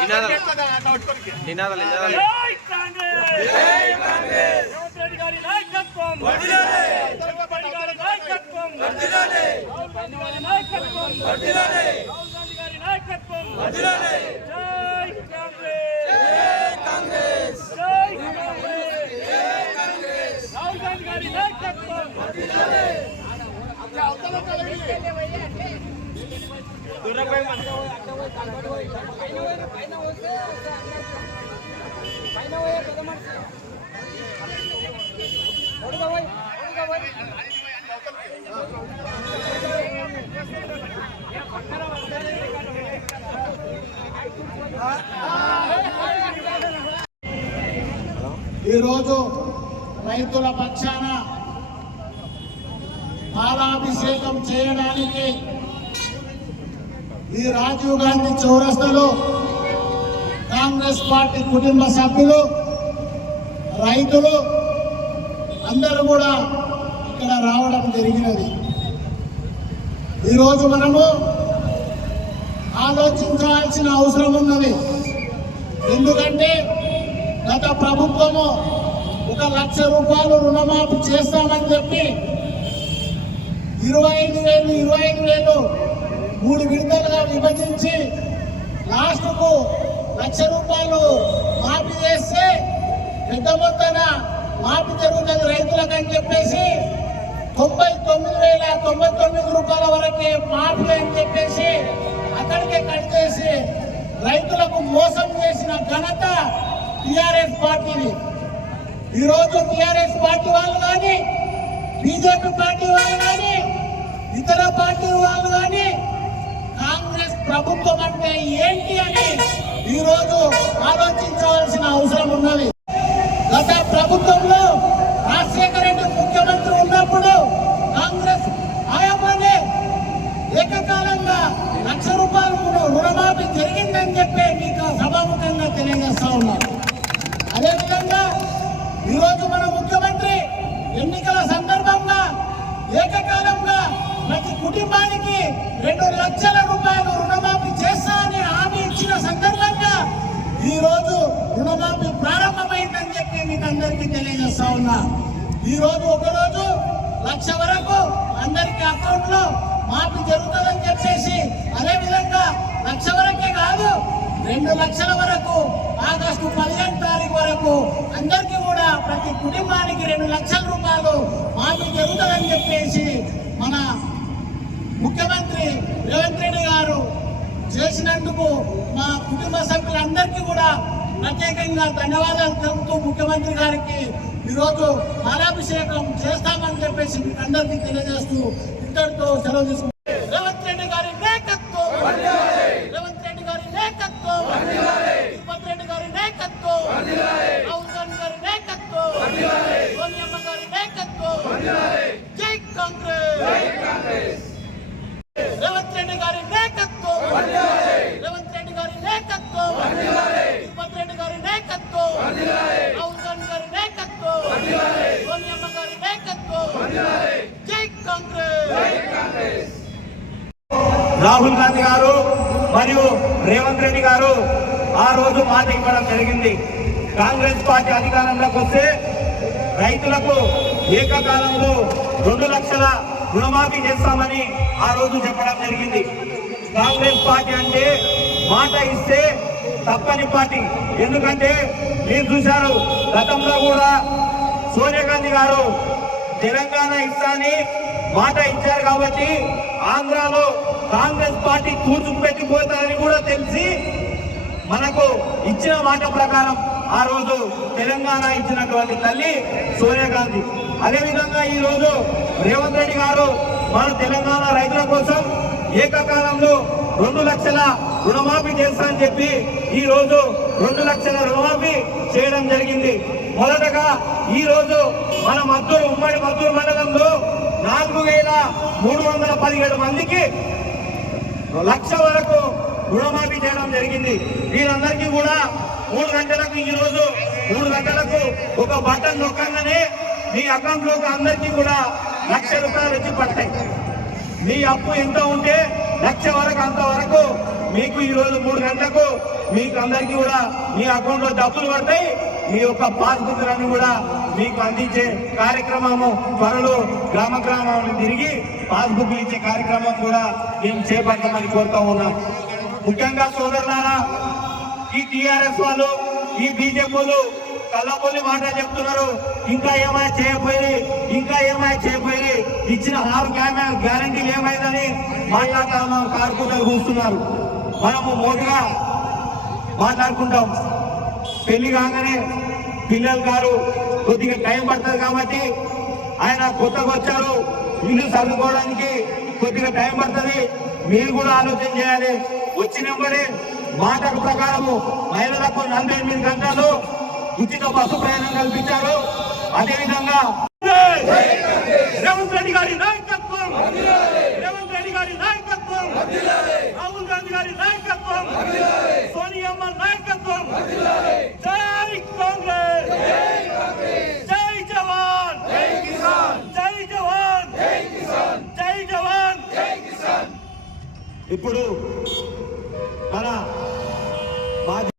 నినాదాలు నినాదాలు జై కాంగ్రెస్ జై కాంగ్రెస్ రేవంత్ రెడ్డి గారి నాయకత్వం వర్ధిల్లాలి రేవంత్ రెడ్డి గారి నాయకత్వం వర్ధిల్లాలి రాహుల్ గాంధీ గారి నాయకత్వం వర్ధిల్లాలి రాహుల్ గాంధీ గారి నాయకత్వం వర్ధిల్లాలి జై కాంగ్రెస్ జై కాంగ్రెస్ జై కాంగ్రెస్ రాహుల్ గాంధీ గారి నాయకత్వం వర్ధిల్లాలి ఈరోజు రైతుల పక్షాన పాలాభిషేకం చేయడానికి ఈ రాజీవ్ గాంధీ చౌరస్తలో కాంగ్రెస్ పార్టీ కుటుంబ సభ్యులు రైతులు అందరూ కూడా ఇక్కడ రావడం జరిగినది. ఈరోజు మనము ఆలోచించాల్సిన అవసరం ఉన్నది. ఎందుకంటే గత ప్రభుత్వము ఒక లక్ష రూపాయలు రుణమాఫీ చేస్తామని చెప్పి ఇరవై ఐదు వేలు ఇరవై ఐదు వేలు మూడు విడతలుగా విభజించి లాస్ట్కు లక్ష రూపాయలు మాఫీ చేస్తే పెద్ద మొత్తాన మాఫీ జరుగుతుంది రైతులకని చెప్పేసి తొంభై తొమ్మిది వేల తొంభై తొమ్మిది రూపాయల వరకే మాఫీ అని చెప్పేసి అక్కడికే కట్ చేసి రైతులకు మోసం చేసిన ఘనత టిఆర్ఎస్ పార్టీని ఈరోజు టిఆర్ఎస్ పార్టీ వాళ్ళు కానీ బీజేపీ పార్టీ వాళ్ళు కానీ ఇతర పార్టీ వాళ్ళు కానీ ప్రభుత్వం అంటే ఏంటి అని ఈరోజు ఆలోచించవలసిన అవసరం ఉన్నది గత ప్రభుత్వంలో రాజశేఖర రెడ్డి ముఖ్యమంత్రి ఉన్నప్పుడు కాంగ్రెస్ హయాంలోనే ఏకకాలంగా లక్ష రూపాయలు రుణ- రుణమాఫీ జరిగిందని చెప్పి మీకు సభాముఖంగా తెలియజేస్తా ఉన్నాను అదేవిధంగా ఈరోజు మన ముఖ్యమంత్రి ఎన్నికల సందర్భంగా ఏకకాలంగా ప్రతి కుటుంబానికి రెండు లక్షల రూపాయలు రుణమాఫీ చేస్తా అని హామీ ఇచ్చిన సందర్భంగా ఈ రోజు రుణమాఫీ ప్రారంభమైందని చెప్పి మీకు అందరికీ తెలియజేస్తా ఉన్నా. ఈ రోజు లక్ష వరకు అందరికి అకౌంట్లో మాఫీ జరుగుతుందని చెప్పేసి అదే విధంగా లక్ష వరకే కాదు రెండు లక్షల వరకు ఆగస్టు పదిహేను తారీఖు వరకు అందరికీ కూడా ప్రతి కుటుంబానికి రెండు లక్షల రూపాయలు మార్పు జరుగుతుందని చెప్పేసి మన ముఖ్యమంత్రి రేవంత్ రెడ్డి గారు చేసినందుకు మా కుటుంబ సభ్యులందరికీ కూడా ప్రత్యేకంగా ధన్యవాదాలు తెలుపుతూ ముఖ్యమంత్రి గారికి ఈరోజు పాలాభిషేకం చేస్తామని చెప్పేసి మీకు అందరికీ తెలియజేస్తూ ఇంతటితో సెలవు తీసుకుంటాం రేవంత్ రెడ్డి గారి నాయకత్వం రేవంత్ రెడ్డి గారి నాయకత్వం తిరుపతి రెడ్డి గారి నాయకత్వం రాహుల్ గాంధీ గారి నాయకత్వం సోనియమ్మ గారి నాయకత్వం జై కాంగ్రెస్ రేవంత్ రెడ్డి గారి నాయకత్వం రేవంత్ రెడ్డి గారి నాయకత్వం తిరుపతి రెడ్డి గారి నాయకత్వం రాహుల్ గాంధీ గారి నాయకత్వం సోనియమ్మ గారి నాయకత్వం జై కాంగ్రెస్ రాహుల్ గాంధీ గారు మరియు రేవంత్ రెడ్డి గారు ఆ రోజు మాట ఇవ్వడం జరిగింది. కాంగ్రెస్ పార్టీ అధికారంలోకి వస్తే రైతులకు ఏకకాలంలో రెండు లక్షల రుణమాఫీ చేస్తామని ఆ రోజు చెప్పడం జరిగింది. కాంగ్రెస్ పార్టీ అంటే మాట ఇస్తే తప్పని పార్టీ. ఎందుకంటే మీరు చూశారు గతంలో కూడా సోనియా గాంధీ గారు తెలంగాణ ఇస్తా మాట ఇచ్చారు కాబట్టి ఆంధ్రాలో కాంగ్రెస్ పార్టీ కూర్చుకుపెట్టిపోతారని కూడా తెలిసి మనకు ఇచ్చిన మాట ప్రకారం ఆ రోజు తెలంగాణ ఇచ్చినటువంటి తల్లి సోనియా గాంధీ. అదేవిధంగా ఈ రోజు రేవంత్ రెడ్డి గారు మన తెలంగాణ రైతుల కోసం ఏకకాలంలో రెండు లక్షల రుణమాఫీ చేస్తా అని చెప్పి ఈ రోజు రెండు లక్షల రుణమాఫీ చేయడం జరిగింది. మొదటగా ఈ రోజు మన మద్దూరు ఉమ్మడి మద్దూరు మండలంలో నాలుగు వేల మూడు వందల పదిహేడు మందికి లక్ష వరకు రుణమాఫీ చేయడం జరిగింది. వీరందరికీ కూడా మూడు గంటలకు ఈ రోజు మూడు గంటలకు ఒక బటన్ నొక్కగానే మీ అకౌంట్లోకి అందరికీ కూడా లక్ష రూపాయలు వచ్చి పడతాయి. మీ అప్పు ఎంత ఉంటే లక్ష వరకు అంతవరకు మీకు ఈ రోజు మూడు గంటలకు మీకు అందరికీ కూడా మీ అకౌంట్లో డబ్బులు పడతాయి. మీ యొక్క పాస్బుక్లను కూడా మీకు అందించే కార్యక్రమము త్వరలో గ్రామ గ్రామంలో తిరిగి పాస్బుక్లు ఇచ్చే కార్యక్రమం కూడా మేము చేపట్టమని కోరుతా ఉన్నాం. ముఖ్యంగా సోదరులారా ఈ టిఆర్ఎస్ వాళ్ళు ఈ బీజేపీలు కళ్ళపల్లి మాట చెప్తున్నారు. ఇంకా ఏమైనా చేయకపోయి ఇంకా ఏమైనా చేయకపోయి ఇచ్చిన ఆరు గ్యారంటీలు ఏమైందని మాట్లాడతా ఉన్నారు కార్పొరేటర్ కూస్తున్నారు మనము మోటుగా మాట్లాడుకుంటాం. పెళ్ళి కాగానే పిల్లలు గారు కొద్దిగా టైం పడుతుంది కాబట్టి ఆయన కొత్తగా వచ్చారు. ఇల్లు చదువుకోవడానికి కొద్దిగా టైం పడుతుంది. మీరు కూడా ఆలోచన చేయాలి. వచ్చినప్పుడే మాటల ప్రకారము మహిళలకు నలభై ఎనిమిది గంటలు ఉచిత బస్సు ప్రయాణం కల్పించారు. అదేవిధంగా ఇప్పుడు